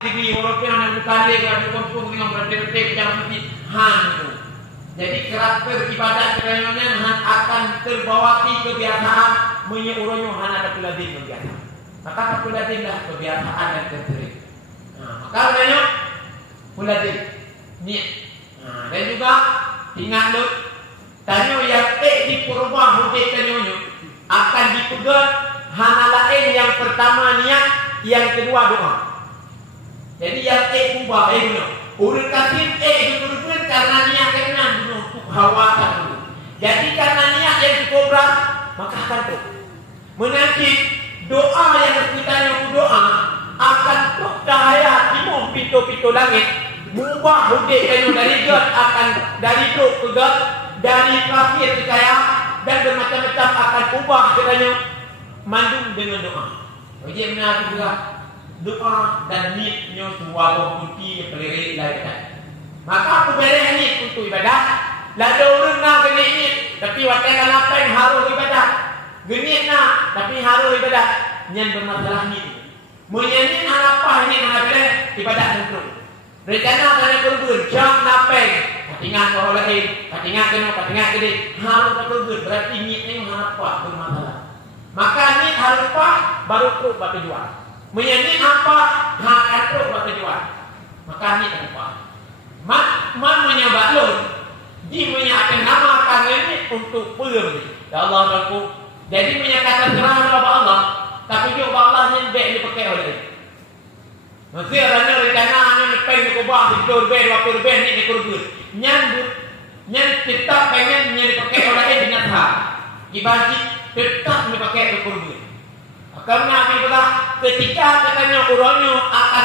Di European yang berkali kali kumpul dengan berdetik yang mesti hantu. Jadi karakter ibadat kerenyonya akan terbawati kebiasaan menyuruhnya hana kepiladin kebiasaan. Maka kepiladinlah kebiasaan dan keterik. Maka kerenyo puladin ni. Dan juga ingat lu tanyo yang di purba hudek tanyonyo akan dipegat hana lain yang pertama niat, yang kedua doa. Jadi yang ubah dulu. Urut kasih dulu karena niat kena dulu untuk hawakan dulu. Jadi karena niat yang cukup berat, maka akan tuh menanti doa yang kita yang doa akan tuh cahaya timur pintu-pintu langit. Mubah hudek kayu dari God akan dari truk ke God, dari kafir ke kaya, dan bermacam-macam akan ubah katanya mandung dengan doa. Jadi menarik juga doa dan niatnya semua putih peliri ibadat. Maka aku beri niat untuk ibadat. Lalu orang nak kena niat, tapi watak apa yang harus ibadat. Genit nak, tapi harus ibadat. Yang bermasalah niat. Menyanyi apa ini mengajar ibadat tentu. Rencana kena berbun, jam napeng. Katingan orang lain, katingan kena, katingan kena. Harus berbun, berarti niatnya apa bermasalah. Maka niat harus apa, baru terus batu jual. Menyanyi apa hak atur buat tujuan. Maka ini apa? Menyebab lun di menyaksikan nama kami untuk pulang. Ya Allah aku. Jadi menyatakan serah kepada Allah, tapi juga Allah yang baik dipakai oleh. Mesti orangnya rencana ini pengen kubah di kurban waktu kurban ini kurban. Nyan kita pengen dipakai oleh dengan hak. Ibadi tetap dipakai kurban. Karena kita ketika katanya orangnya akan